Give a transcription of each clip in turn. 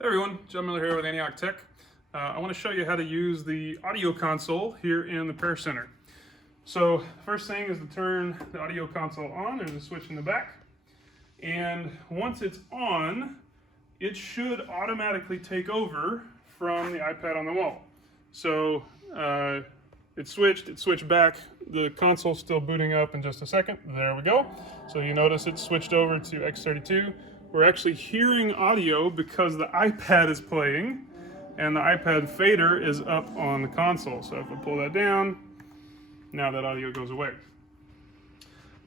Hey everyone, John Miller here with Antioch Tech. I want to show you how to use the audio console here in the Prayer Center. So first thing is to turn the audio console on. There's a switch in the back. And once it's on, it should automatically take over from the iPad on the wall. So it switched back. The console's still booting up in just a second. There we go. So you notice it switched over to X32. We're actually hearing audio because the iPad is playing and the iPad fader is up on the console. So if I pull that down, now that audio goes away.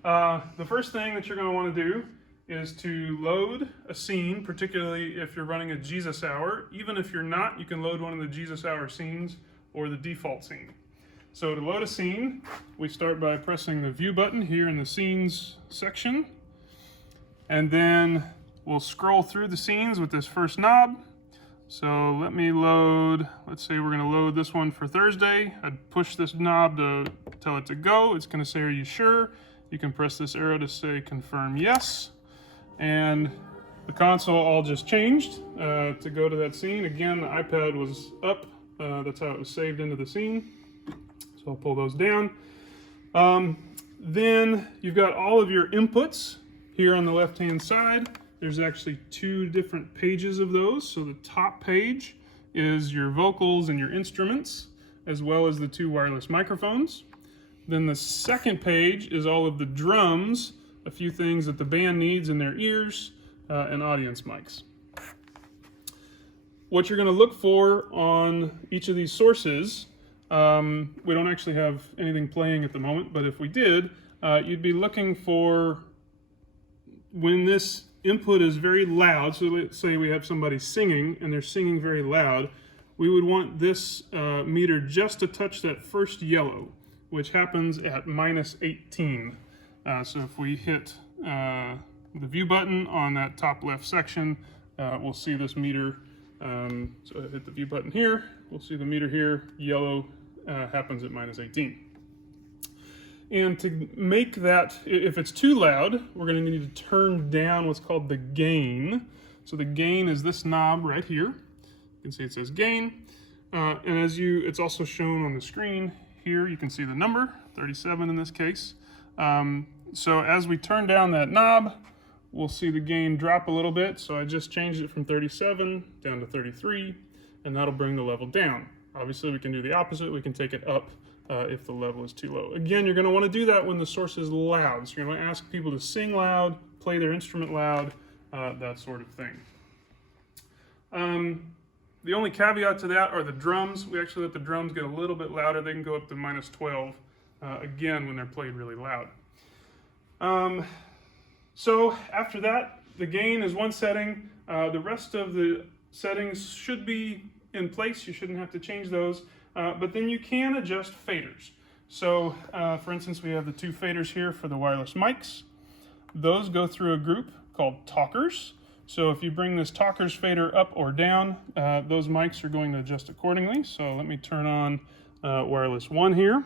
The first thing that you're going to want to do is to load a scene, particularly if you're running a Jesus Hour. Even if you're not, you can load one of the Jesus Hour scenes or the default scene. So to load a scene, we start by pressing the view button here in the scenes section, and then we'll scroll through the scenes with this first knob. So let me load, let's say we're gonna load this one for Thursday. I'd push this knob to tell it to go. It's gonna say, are you sure? You can press this arrow to say confirm yes. And the console all just changed to go to that scene. Again, the iPad was up. That's how it was saved into the scene. So I'll pull those down. Then you've got all of your inputs here on the left-hand side. There's actually two different pages of those. So the top page is your vocals and your instruments, as well as the two wireless microphones. Then the second page is all of the drums, a few things that the band needs in their ears, and audience mics. What you're going to look for on each of these sources, we don't actually have anything playing at the moment, but if we did, you'd be looking for when this input is very loud. So let's say we have somebody singing and they're singing very loud. We would want this meter just to touch that first yellow, which happens at -18. So if we hit the view button on that top left section, we'll see this meter. So I hit the view button here. We'll see the meter here. Yellow happens at -18. And to make that, if it's too loud, we're going to need to turn down what's called the gain. So the gain is this knob right here. You can see it says gain. And it's also shown on the screen here. You can see the number, 37 in this case. So as we turn down that knob, we'll see the gain drop a little bit. So I just changed it from 37 down to 33, and that'll bring the level down. Obviously, we can do the opposite. We can take it up if the level is too low. Again, you're going to want to do that when the source is loud. So you're going to ask people to sing loud, play their instrument loud, that sort of thing. The only caveat to that are the drums. We actually let the drums get a little bit louder. They can go up to -12, again, when they're played really loud. So after that, the gain is one setting. The rest of the settings should be in place. You shouldn't have to change those. But then you can adjust faders. So, for instance, we have the two faders here for the wireless mics. Those go through a group called talkers. So if you bring this talkers fader up or down, those mics are going to adjust accordingly. So let me turn on wireless 1 here.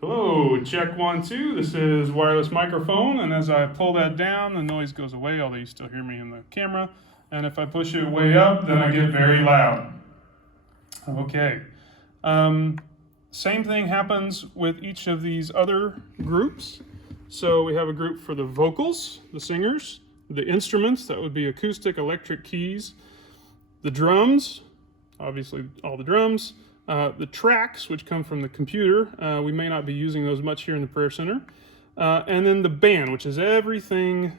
Hello, check 1, 2. This is wireless microphone. And as I pull that down, the noise goes away, although you still hear me in the camera. And if I push it way up, then I get very loud. Okay. Same thing happens with each of these other groups. So we have a group for the vocals, the singers, the instruments, that would be acoustic, electric, keys, the drums, obviously all the drums, the tracks, which come from the computer. We may not be using those much here in the Prayer Center. And then the band, which is everything,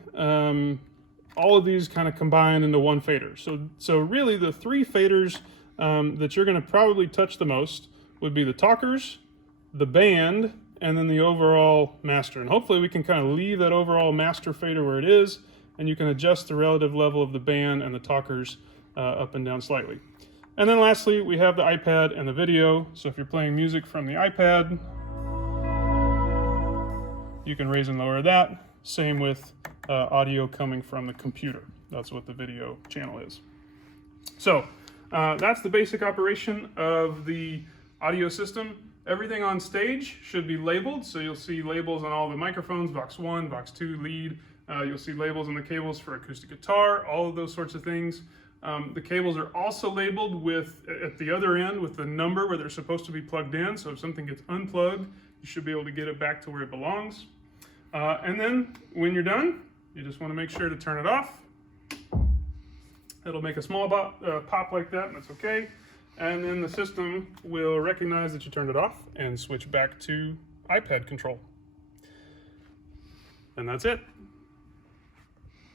all of these kind of combined into one fader. So really the three faders that you're going to probably touch the most would be the talkers, the band, and then the overall master. And hopefully we can kind of leave that overall master fader where it is, and you can adjust the relative level of the band and the talkers up and down slightly. And then lastly, we have the iPad and the video. So if you're playing music from the iPad, you can raise and lower that. Same with audio coming from the computer. That's what the video channel is. So that's the basic operation of the audio system. Everything on stage should be labeled, so you'll see labels on all the microphones, Vox 1, Vox 2, lead, You'll see labels on the cables for acoustic guitar, all of those sorts of things. The cables are also labeled with, at the other end, with the number where they're supposed to be plugged in. So if something gets unplugged, you should be able to get it back to where it belongs. And then when you're done, you just want to make sure to turn it off. It'll make a small pop like that, and that's okay. And then the system will recognize that you turned it off and switch back to iPad control. And that's it.